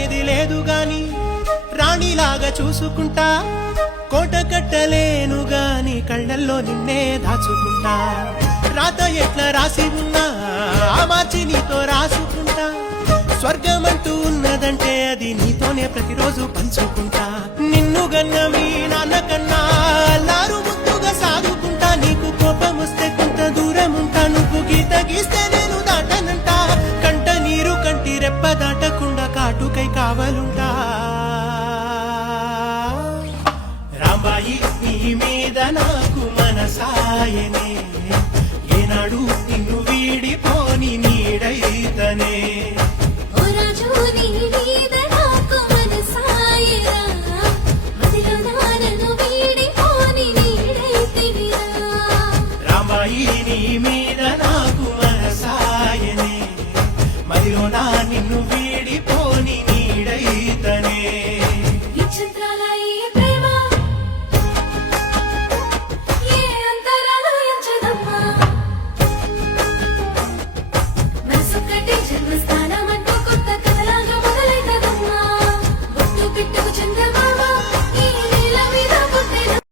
అనేది లేదు గాని రాణిలాగా చూసుకుంటా, కోట కట్టలేను గాని కళ్ళల్లో నిన్నే దాచుకుంటా. రాత ఎట్లా రాసి ఉన్నా ఆ మార్చి నీతో రాసుకుంటా. స్వర్గమంటూ ఉన్నదంటే అది నీతోనే ప్రతిరోజు పంచుకుంటా. నిన్ను గన్న మీ నాన్న కన్నా అల్లారు ముద్దుగా సాదుకుంటా. నీకు కోపం వస్తే కొంత దూరం ఉంటా, నువ్వు గీత గీస్తే నేను దాటనంటా. కంట నీరు కంటి రెప్ప దాటకుండా కాటుకై కావలుంటా. రాంబాయి నీ మీద నాకు మనసాయనే,